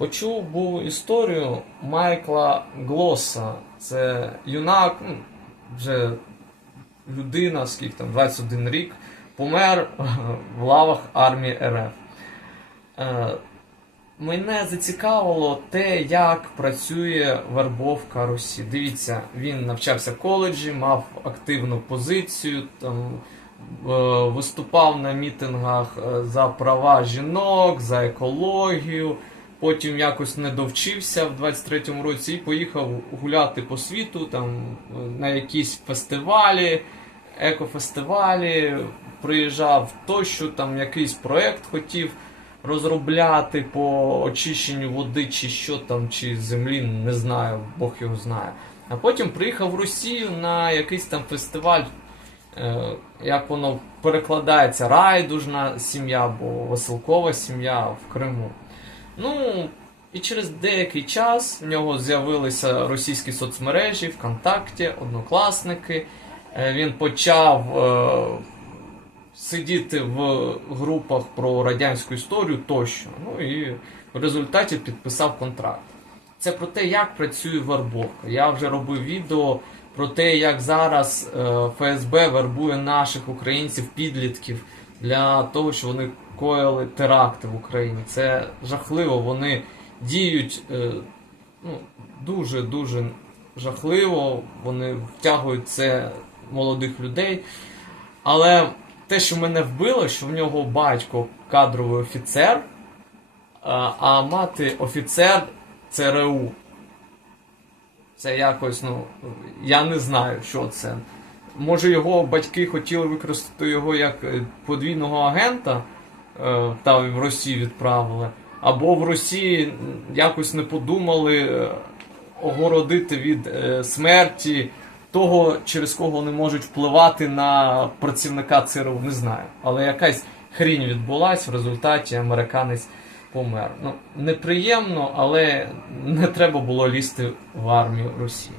Почув був історію Майкла Глоса. Це юнак, ну, вже людина, скільки там, 21 рік, помер в лавах армії РФ. Е, Мене зацікавило те, як працює вербовка Русі. Дивіться, він навчався в коледжі, мав активну позицію, там, е, виступав на мітингах е, за права жінок, за екологію. Потім якось не довчився в 23-му році і поїхав гуляти по світу, там, на якісь фестивалі, екофестивалі, приїжджав тощо, там якийсь проект хотів розробляти по очищенню води, чи що там, чи землі, не знаю, Бог його знає. А потім приїхав в Росію на якийсь там фестиваль, е, як воно перекладається, райдужна сім'я або веселкова сім'я в Криму. Ну, і через деякий час в нього з'явилися російські соцмережі, ВКонтакті, однокласники. Е, Він почав е, сидіти в групах про радянську історію тощо. Ну і в результаті підписав контракт. Це про те, як працює вербовка. Я вже робив відео про те, як зараз е, ФСБ вербує наших українців, підлітків для того, щоб вони коїли теракти в Україні. Це жахливо. Вони діють е, ну, дуже дуже жахливо. Вони втягують це молодих людей. Але те, що мене вбило, що в нього батько кадровий офіцер, а мати офіцер ЦРУ. Це якось, ну, я не знаю, що це. Може, його батьки хотіли використати його як е, подвійного агента, е, та в Росію відправили, або в Росії якось не подумали е, огородити від смерті того, через кого вони можуть впливати на працівника ЦРУ, не знаю. Але якась хрінь відбулась, в результаті американець помер. Ну, неприємно, але не треба було лізти в армію Росії.